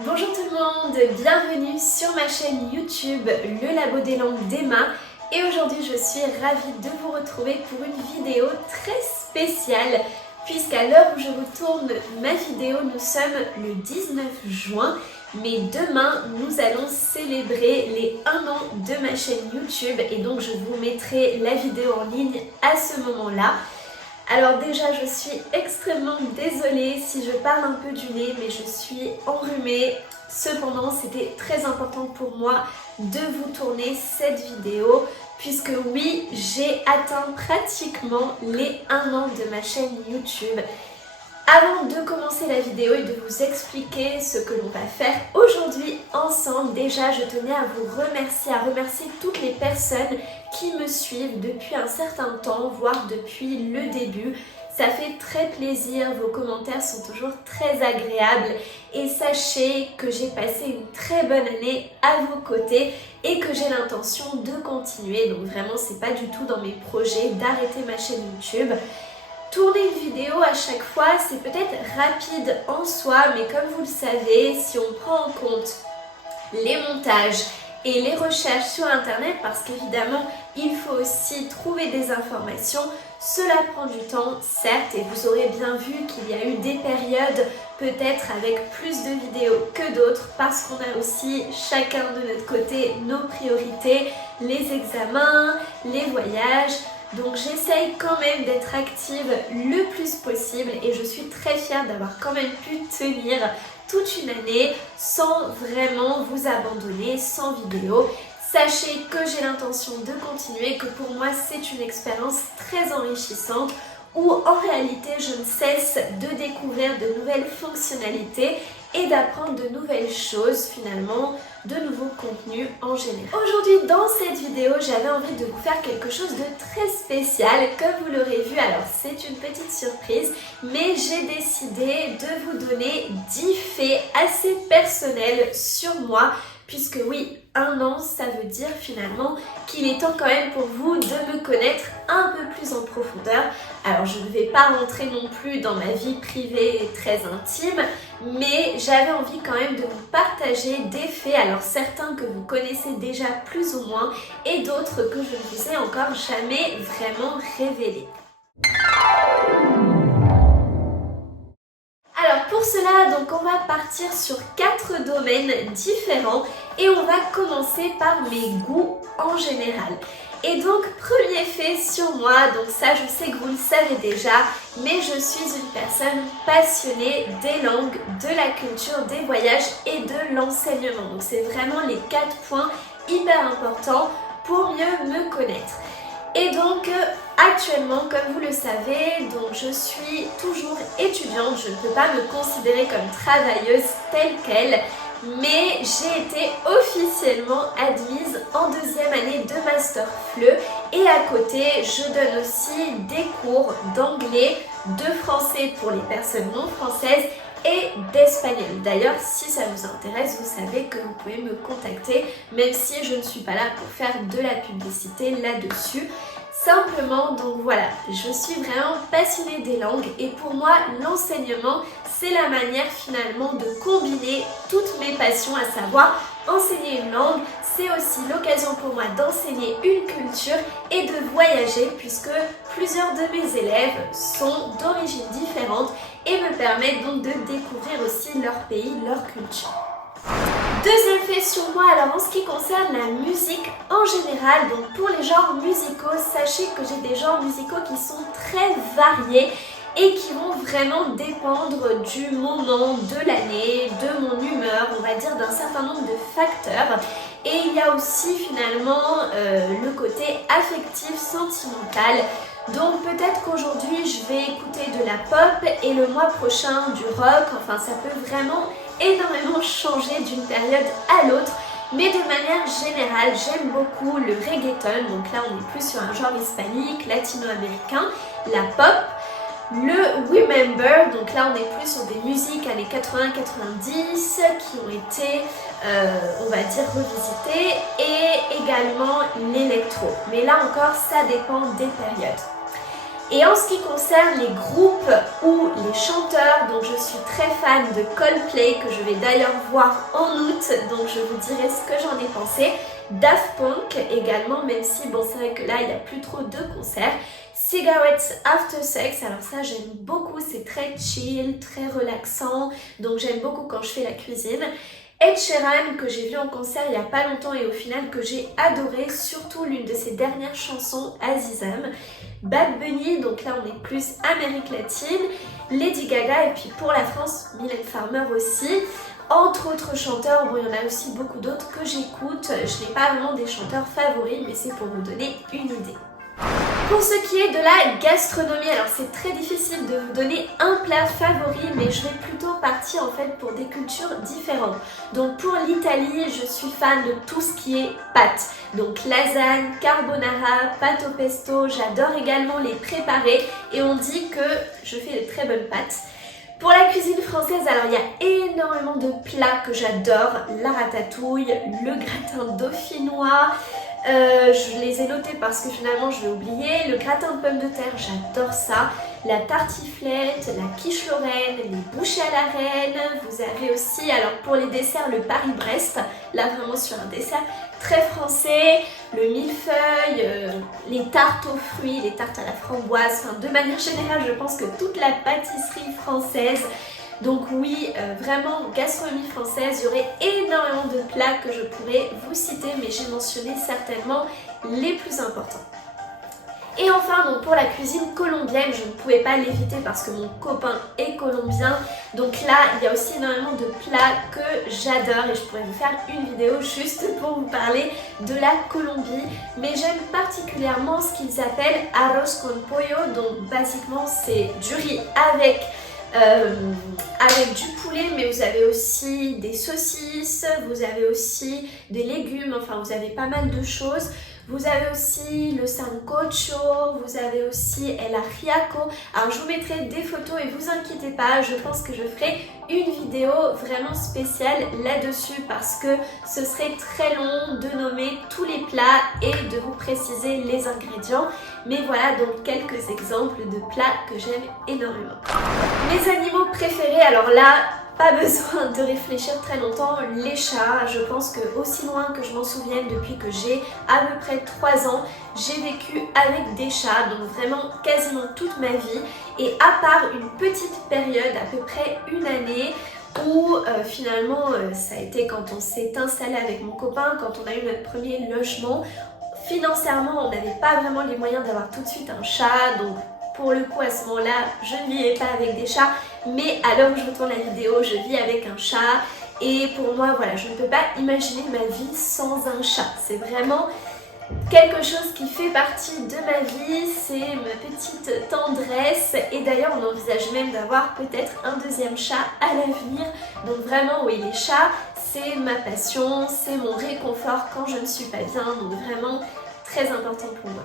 Bonjour tout le monde, bienvenue sur ma chaîne YouTube Le Labo des langues d'Emma et aujourd'hui je suis ravie de vous retrouver pour une vidéo très spéciale puisqu'à l'heure où je vous tourne ma vidéo nous sommes le 19 juin mais demain nous allons célébrer les 1 an de ma chaîne YouTube et donc je vous mettrai la vidéo en ligne à ce moment-là. Alors déjà je suis extrêmement désolée si je parle un peu du nez mais je suis enrhumée. Cependant c'était très important pour moi de vous tourner cette vidéo puisque oui j'ai atteint pratiquement les 1 an de ma chaîne YouTube. Avant de commencer la vidéo et de vous expliquer ce que l'on va faire aujourd'hui ensemble, déjà je tenais à vous remercier toutes les personnes qui me suivent depuis un certain temps, voire depuis le début. Ça fait très plaisir, vos commentaires sont toujours très agréables et sachez que j'ai passé une très bonne année à vos côtés et que j'ai l'intention de continuer. Donc vraiment c'est pas du tout dans mes projets d'arrêter ma chaîne YouTube. Tourner une vidéo à chaque fois, c'est peut-être rapide en soi, mais comme vous le savez, si on prend en compte les montages et les recherches sur internet, parce qu'évidemment, il faut aussi trouver des informations, cela prend du temps, certes, et vous aurez bien vu qu'il y a eu des périodes peut-être avec plus de vidéos que d'autres, parce qu'on a aussi chacun de notre côté nos priorités, les examens, les voyages. Donc j'essaye quand même d'être active le plus possible et je suis très fière d'avoir quand même pu tenir toute une année sans vraiment vous abandonner, sans vidéo. Sachez que j'ai l'intention de continuer, que pour moi c'est une expérience très enrichissante où en réalité je ne cesse de découvrir de nouvelles fonctionnalités et d'apprendre de nouvelles choses finalement, de nouveaux contenus en général. Aujourd'hui dans cette vidéo j'avais envie de vous faire quelque chose de très spécial comme vous l'aurez vu, alors c'est une petite surprise mais j'ai décidé de vous donner 10 faits assez personnels sur moi puisque oui, 1 an ça veut dire finalement qu'il est temps quand même pour vous de me connaître un peu plus en profondeur. Alors je ne vais pas rentrer non plus dans ma vie privée très intime mais j'avais envie quand même de vous partager des faits, alors certains que vous connaissez déjà plus ou moins et d'autres que je ne vous ai encore jamais vraiment révélés. Alors pour cela, donc on va partir sur 4 domaines différents et on va commencer par mes goûts en général. Et donc premier fait sur moi, donc ça je sais que vous le savez déjà, mais je suis une personne passionnée des langues, de la culture, des voyages et de l'enseignement. Donc c'est vraiment les 4 points hyper importants pour mieux me connaître. Et donc actuellement, comme vous le savez, donc je suis toujours étudiante, je ne peux pas me considérer comme travailleuse telle qu'elle, mais j'ai été officiellement admise en 2e année de Master FLE et à côté je donne aussi des cours d'anglais, de français pour les personnes non françaises et d'espagnol. D'ailleurs, si ça vous intéresse, vous savez que vous pouvez me contacter, même si je ne suis pas là pour faire de la publicité là-dessus. Simplement, donc voilà, je suis vraiment passionnée des langues et pour moi, l'enseignement, c'est la manière finalement de combiner toutes mes passions, à savoir enseigner une langue, c'est aussi l'occasion pour moi d'enseigner une culture et de voyager puisque plusieurs de mes élèves sont d'origine différente et me permettent donc de découvrir aussi leur pays, leur culture. Deuxième fait sur moi, alors en ce qui concerne la musique en général, donc pour les genres musicaux, sachez que j'ai des genres musicaux qui sont très variés et qui vont vraiment dépendre du moment, de l'année, de mon humeur, on va dire d'un certain nombre de facteurs. Et il y a aussi finalement le côté affectif, sentimental. Donc peut-être qu'aujourd'hui je vais écouter de la pop et le mois prochain du rock, enfin ça peut vraiment énormément changer d'une période à l'autre. Mais de manière générale, j'aime beaucoup le reggaeton, donc là on est plus sur un genre hispanique, latino-américain, la pop, le remember, donc là on est plus sur des musiques années 80-90 qui ont été, on va dire, revisitées, et également l'électro. Mais là encore, ça dépend des périodes. Et en ce qui concerne les groupes ou les chanteurs, donc je suis très fan de Coldplay, que je vais d'ailleurs voir en août, donc je vous dirai ce que j'en ai pensé. Daft Punk également, même si bon c'est vrai que là il n'y a plus trop de concerts. Cigarettes After Sex, alors ça j'aime beaucoup, c'est très chill, très relaxant, donc j'aime beaucoup quand je fais la cuisine. Ed Sheeran que j'ai vu en concert il n'y a pas longtemps et au final que j'ai adoré, surtout l'une de ses dernières chansons, Azizam. Bad Bunny, donc là on est plus Amérique latine. Lady Gaga et puis pour la France, Mylène Farmer aussi. Entre autres chanteurs, bon il y en a aussi beaucoup d'autres que j'écoute. Je n'ai pas vraiment des chanteurs favoris mais c'est pour vous donner une idée. Pour ce qui est de la gastronomie, alors c'est très difficile de vous donner un plat favori, mais je vais plutôt partir en fait pour des cultures différentes. Donc pour l'Italie, je suis fan de tout ce qui est pâtes. Donc lasagne, carbonara, pâte au pesto, j'adore également les préparer et on dit que je fais de très bonnes pâtes. Pour la cuisine française, alors il y a énormément de plats que j'adore. La ratatouille, le gratin dauphinois. Je les ai notés parce que finalement je vais oublier. Le gratin de pommes de terre, j'adore ça. La tartiflette, la quiche lorraine, les bouchées à la reine. Vous avez aussi, alors pour les desserts, le Paris-Brest. Là vraiment sur un dessert très français. Le millefeuille, les tartes aux fruits, les tartes à la framboise. Enfin, de manière générale, je pense que toute la pâtisserie française. Donc oui, vraiment gastronomie française, il y aurait énormément de plats que je pourrais vous citer, mais j'ai mentionné certainement les plus importants. Et enfin, donc pour la cuisine colombienne, je ne pouvais pas l'éviter parce que mon copain est colombien. Donc là, il y a aussi énormément de plats que j'adore et je pourrais vous faire une vidéo juste pour vous parler de la Colombie. Mais j'aime particulièrement ce qu'ils appellent arroz con pollo, donc basiquement c'est du riz avec du poulet, mais vous avez aussi des saucisses, vous avez aussi des légumes, enfin vous avez pas mal de choses. Vous avez aussi le sancocho, vous avez aussi el ajiaco. Alors je vous mettrai des photos et vous inquiétez pas, je pense que je ferai une vidéo vraiment spéciale là-dessus parce que ce serait très long de nommer tous les plats et de vous préciser les ingrédients. Mais voilà donc quelques exemples de plats que j'aime énormément. Mes animaux préférés, alors là, pas besoin de réfléchir très longtemps, les chats. Je pense que aussi loin que je m'en souvienne, depuis que j'ai à peu près 3 ans, j'ai vécu avec des chats, donc vraiment quasiment toute ma vie. Et à part une petite période, à peu près une année, où finalement ça a été quand on s'est installé avec mon copain, quand on a eu notre premier logement. Financièrement, on n'avait pas vraiment les moyens d'avoir tout de suite un chat, donc pour le coup à ce moment-là, je ne vivais pas avec des chats, mais à l'heure où je vous tourne la vidéo, je vis avec un chat et pour moi, voilà, je ne peux pas imaginer ma vie sans un chat. C'est vraiment quelque chose qui fait partie de ma vie, c'est ma petite tendresse et d'ailleurs on envisage même d'avoir peut-être un deuxième chat à l'avenir. Donc vraiment oui, les chats c'est ma passion, c'est mon réconfort quand je ne suis pas bien, donc vraiment très important pour moi.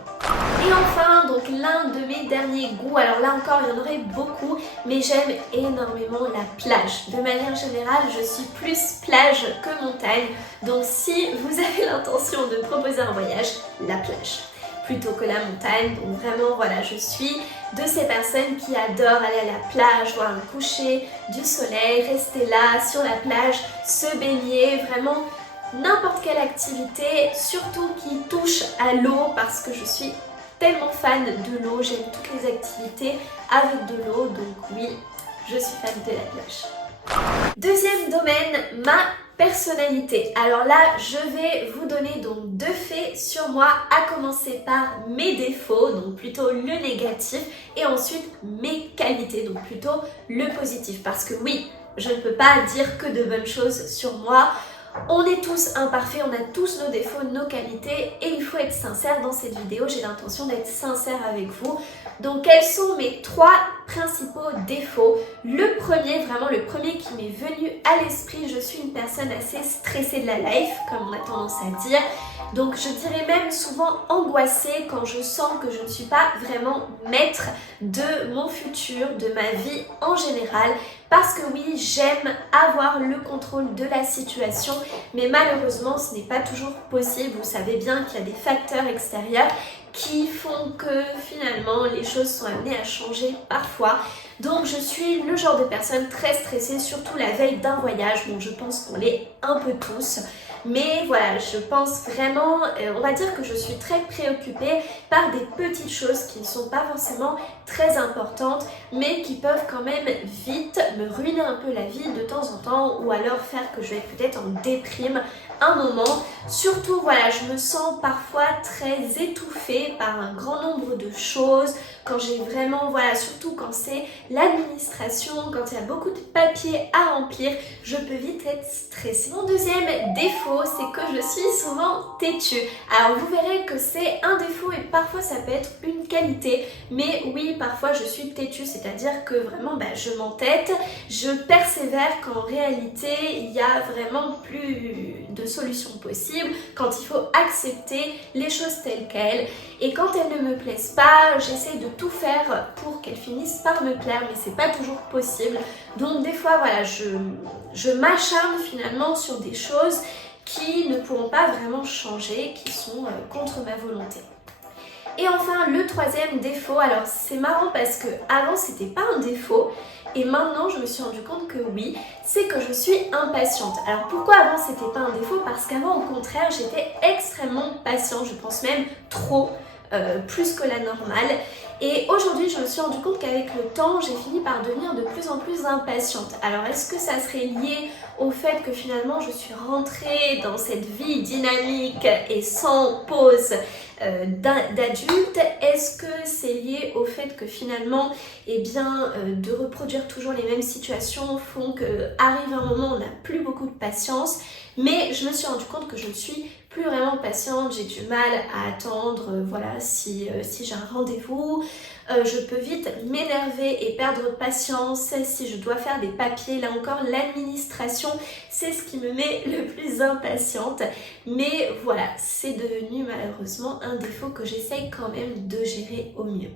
Et enfin, donc l'un de mes derniers goûts, alors là encore il y en aurait beaucoup, mais j'aime énormément la plage. De manière générale, je suis plus plage que montagne, donc si vous avez l'intention de proposer un voyage, la plage plutôt que la montagne. Donc vraiment voilà, je suis de ces personnes qui adorent aller à la plage, voir le coucher du soleil, rester là sur la plage, se baigner, vraiment n'importe quelle activité, surtout qui touche à l'eau parce que je suis tellement fan de l'eau, j'aime toutes les activités avec de l'eau, donc oui, je suis fan de la plage. Deuxième domaine, ma personnalité. Alors là, je vais vous donner donc 2 faits sur moi, à commencer par mes défauts, donc plutôt le négatif, et ensuite mes qualités, donc plutôt le positif. Parce que oui, je ne peux pas dire que de bonnes choses sur moi. On est tous imparfaits, on a tous nos défauts, nos qualités et il faut être sincère dans cette vidéo. J'ai l'intention d'être sincère avec vous. Donc quels sont mes 3 principaux défauts? Le premier, vraiment le premier qui m'est venu à l'esprit, je suis une personne assez stressée de la life, comme on a tendance à dire. Donc je dirais même souvent angoissée quand je sens que je ne suis pas vraiment maître de mon futur, de ma vie en général. Parce que oui, j'aime avoir le contrôle de la situation, mais malheureusement ce n'est pas toujours possible. Vous savez bien qu'il y a des facteurs extérieurs qui font que finalement les choses sont amenées à changer parfois. Donc je suis le genre de personne très stressée, surtout la veille d'un voyage. Bon, je pense qu'on l'est un peu tous. Mais voilà, je pense vraiment, on va dire que je suis très préoccupée par des petites choses qui ne sont pas forcément très importantes, mais qui peuvent quand même vite me ruiner un peu la vie de temps en temps, ou alors faire que je vais être peut-être en déprime un moment. Surtout, voilà, je me sens parfois très étouffée par un grand nombre de choses, quand j'ai vraiment, voilà, surtout quand c'est l'administration, quand il y a beaucoup de papiers à remplir, je peux vite être stressée. Mon deuxième défaut, c'est que je suis souvent têtue. Alors vous verrez que c'est un défaut et parfois ça peut être une qualité, mais oui, parfois je suis têtue, c'est-à-dire que vraiment je m'entête, je persévère quand en réalité il y a vraiment plus de solutions possibles, quand il faut accepter les choses telles quelles, et quand elles ne me plaisent pas, j'essaie de tout faire pour qu'elles finissent par me plaire, mais c'est pas toujours possible. Donc des fois voilà, je m'acharne finalement sur des choses qui ne pourront pas vraiment changer, qui sont contre ma volonté. Et enfin le troisième défaut, alors c'est marrant parce que avant c'était pas un défaut et maintenant je me suis rendu compte que oui, c'est que je suis impatiente. Alors pourquoi avant c'était pas un défaut? Parce qu'avant au contraire j'étais extrêmement patiente, je pense même trop, plus que la normale. Et aujourd'hui je me suis rendu compte qu'avec le temps j'ai fini par devenir de plus en plus impatiente. Alors est-ce que ça serait lié au fait que finalement je suis rentrée dans cette vie dynamique et sans pause d'adulte? Est-ce que c'est lié au fait que finalement de reproduire toujours les mêmes situations font qu'arrive un moment où on n'a plus beaucoup de patience? Mais je me suis rendu compte que je ne suis plus vraiment patiente, j'ai du mal à attendre, voilà, si j'ai un rendez-vous, je peux vite m'énerver et perdre patience si je dois faire des papiers. Là encore, l'administration, c'est ce qui me met le plus impatiente. Mais voilà, c'est devenu malheureusement un défaut que j'essaye quand même de gérer au mieux.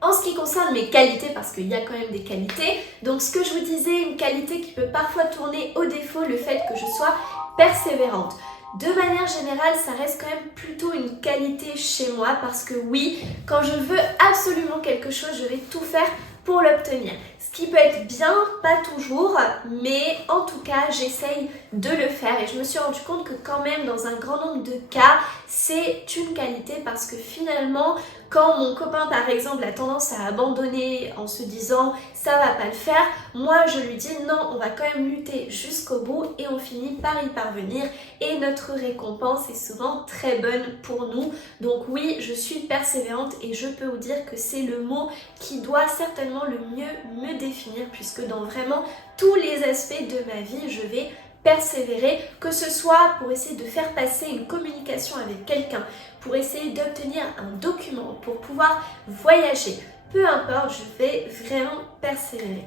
En ce qui concerne mes qualités, parce qu'il y a quand même des qualités, donc ce que je vous disais, une qualité qui peut parfois tourner au défaut, le fait que je sois persévérante. De manière générale, ça reste quand même plutôt une qualité chez moi parce que oui, quand je veux absolument quelque chose, je vais tout faire pour l'obtenir. Ce qui peut être bien, pas toujours, mais en tout cas, j'essaye de le faire et je me suis rendu compte que quand même, dans un grand nombre de cas, c'est une qualité parce que finalement, quand mon copain par exemple a tendance à abandonner en se disant ça va pas le faire, moi je lui dis non, on va quand même lutter jusqu'au bout et on finit par y parvenir et notre récompense est souvent très bonne pour nous. Donc oui, je suis persévérante et je peux vous dire que c'est le mot qui doit certainement le mieux me définir puisque dans vraiment tous les aspects de ma vie, je vais persévérer, que ce soit pour essayer de faire passer une communication avec quelqu'un, pour essayer d'obtenir un document, pour pouvoir voyager, peu importe, je vais vraiment persévérer.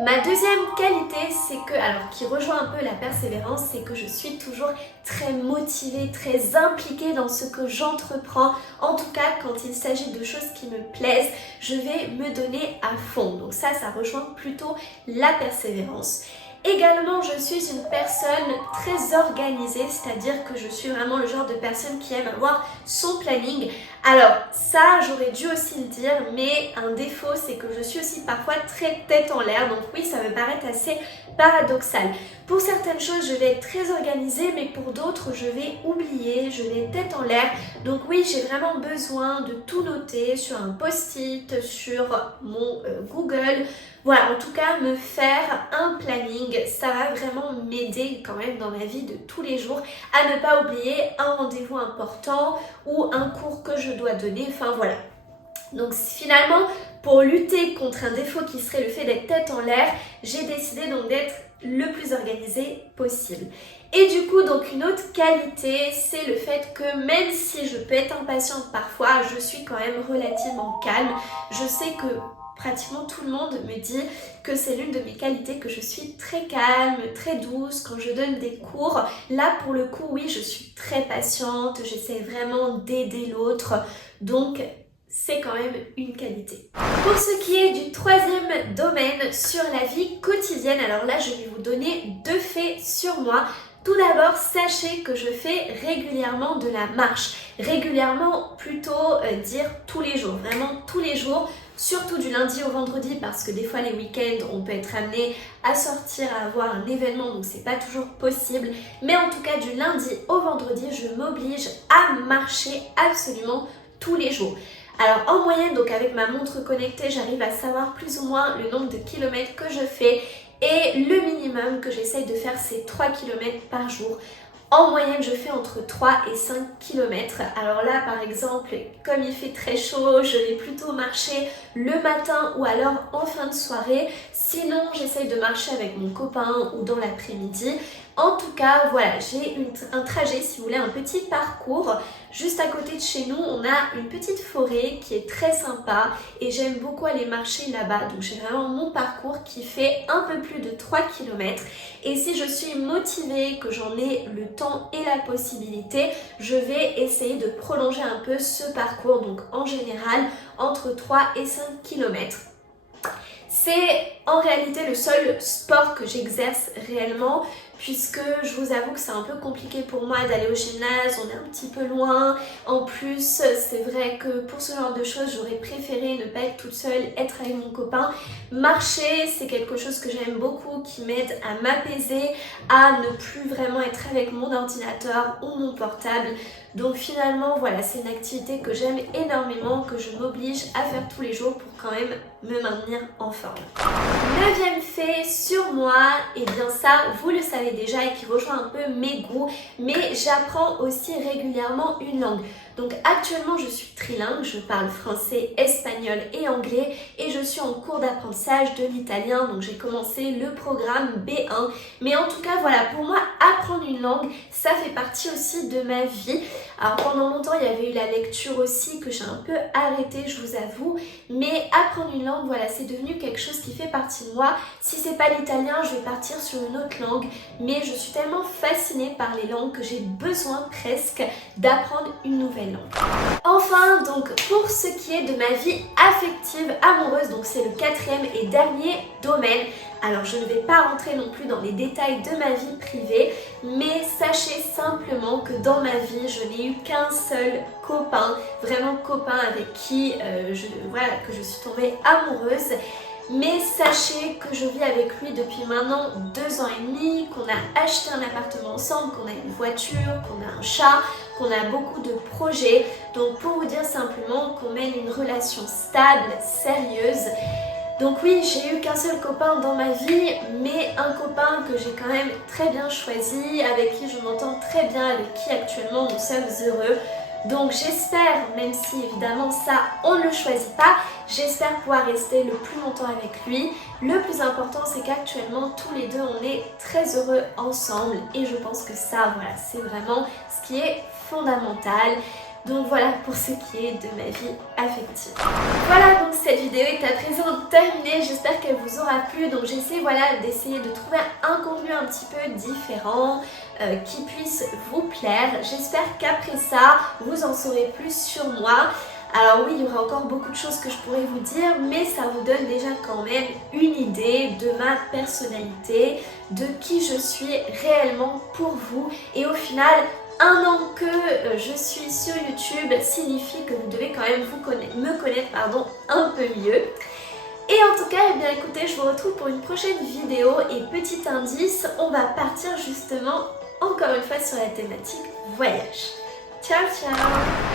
Ma deuxième qualité, c'est que, alors qui rejoint un peu la persévérance, c'est que je suis toujours très motivée, très impliquée dans ce que j'entreprends. En tout cas, quand il s'agit de choses qui me plaisent, je vais me donner à fond. Donc ça rejoint plutôt la persévérance. Également, je suis une personne très organisée, c'est-à-dire que je suis vraiment le genre de personne qui aime avoir son planning. Alors ça, j'aurais dû aussi le dire, mais un défaut, c'est que je suis aussi parfois très tête en l'air. Donc oui, ça me paraît assez paradoxal. Pour certaines choses, je vais être très organisée, mais pour d'autres, je vais oublier, je vais tête en l'air. Donc oui, j'ai vraiment besoin de tout noter sur un post-it, sur mon Google. Voilà, en tout cas, me faire un planning, ça va vraiment m'aider quand même dans ma vie de tous les jours à ne pas oublier un rendez-vous important ou un cours que je dois donner, enfin voilà. Donc finalement, pour lutter contre un défaut qui serait le fait d'être tête en l'air, j'ai décidé donc d'être le plus organisé possible. Et du coup, donc une autre qualité, c'est le fait que même si je peux être impatiente parfois, je suis quand même relativement calme. Je sais que pratiquement tout le monde me dit que c'est l'une de mes qualités, que je suis très calme, très douce quand je donne des cours. Là, pour le coup, oui, je suis très patiente, j'essaie vraiment d'aider l'autre. Donc, c'est quand même une qualité. Pour ce qui est du troisième domaine sur la vie quotidienne, alors là, je vais vous donner 2 faits sur moi. Tout d'abord, sachez que je fais régulièrement de la marche. Régulièrement, plutôt dire tous les jours, vraiment tous les jours. Surtout du lundi au vendredi parce que des fois les week-ends on peut être amené à sortir, à avoir un événement, donc c'est pas toujours possible. Mais en tout cas du lundi au vendredi je m'oblige à marcher absolument tous les jours. Alors en moyenne, donc avec ma montre connectée, j'arrive à savoir plus ou moins le nombre de kilomètres que je fais et le minimum que j'essaye de faire c'est 3 km par jour. En moyenne, je fais entre 3 et 5 km. Alors là, par exemple, comme il fait très chaud, je vais plutôt marcher le matin ou alors en fin de soirée. Sinon, j'essaye de marcher avec mon copain ou dans l'après-midi. En tout cas, voilà, j'ai un trajet, si vous voulez, un petit parcours. Juste à côté de chez nous, on a une petite forêt qui est très sympa et j'aime beaucoup aller marcher là-bas. Donc j'ai vraiment mon parcours qui fait un peu plus de 3 km. Et si je suis motivée, que j'en ai le temps et la possibilité, je vais essayer de prolonger un peu ce parcours. Donc en général, entre 3 et 5 km. C'est en réalité le seul sport que j'exerce réellement puisque je vous avoue que c'est un peu compliqué pour moi d'aller au gymnase, on est un petit peu loin. En plus, c'est vrai que pour ce genre de choses, j'aurais préféré ne pas être toute seule, être avec mon copain. Marcher, c'est quelque chose que j'aime beaucoup, qui m'aide à m'apaiser, à ne plus vraiment être avec mon ordinateur ou mon portable. Donc finalement, voilà, c'est une activité que j'aime énormément, que je m'oblige à faire tous les jours pour quand même me maintenir en forme. 9e fait sur moi, et bien ça, vous le savez déjà et qui rejoint un peu mes goûts, mais j'apprends aussi régulièrement une langue. Donc actuellement je suis trilingue, je parle français, espagnol et anglais et je suis en cours d'apprentissage de l'italien, donc j'ai commencé le programme B1. Mais en tout cas voilà, pour moi apprendre une langue, ça fait partie aussi de ma vie. Alors pendant longtemps il y avait eu la lecture aussi que j'ai un peu arrêté, je vous avoue, mais apprendre une langue, voilà, c'est devenu quelque chose qui fait partie de moi. Si c'est pas l'italien, je vais partir sur une autre langue, mais je suis tellement fascinée par les langues que j'ai besoin presque d'apprendre une nouvelle langue. Enfin, donc pour ce qui est de ma vie affective amoureuse, donc c'est le 4e et dernier domaine. Alors je ne vais pas rentrer non plus dans les détails de ma vie privée, mais sachez simplement que dans ma vie, je n'ai eu qu'un seul copain, vraiment copain avec qui que je suis tombée amoureuse. Mais sachez que je vis avec lui depuis maintenant 2 ans et demi, qu'on a acheté un appartement ensemble, qu'on a une voiture, qu'on a un chat, qu'on a beaucoup de projets. Donc pour vous dire simplement qu'on mène une relation stable, sérieuse. Donc oui, j'ai eu qu'un seul copain dans ma vie, mais un copain que j'ai quand même très bien choisi, avec qui je m'entends très bien, avec qui actuellement nous sommes heureux. Donc j'espère, même si évidemment ça on ne le choisit pas, j'espère pouvoir rester le plus longtemps avec lui. Le plus important c'est qu'actuellement tous les deux on est très heureux ensemble et je pense que ça voilà c'est vraiment ce qui est fondamental. Donc voilà pour ce qui est de ma vie affective. Voilà, donc cette vidéo est à présent terminée, j'espère qu'elle vous aura plu. Donc j'essaie d'essayer de trouver un contenu un petit peu différent qui puisse vous plaire. J'espère qu'après ça vous en saurez plus sur moi. Alors oui, il y aura encore beaucoup de choses que je pourrais vous dire, mais ça vous donne déjà quand même une idée de ma personnalité, de qui je suis réellement pour vous. Et au final, 1 an que je suis sur YouTube signifie que vous devez quand même me connaître un peu mieux. Et en tout cas, eh bien écoutez, je vous retrouve pour une prochaine vidéo et petit indice, on va partir justement encore une fois sur la thématique voyage. Ciao ciao!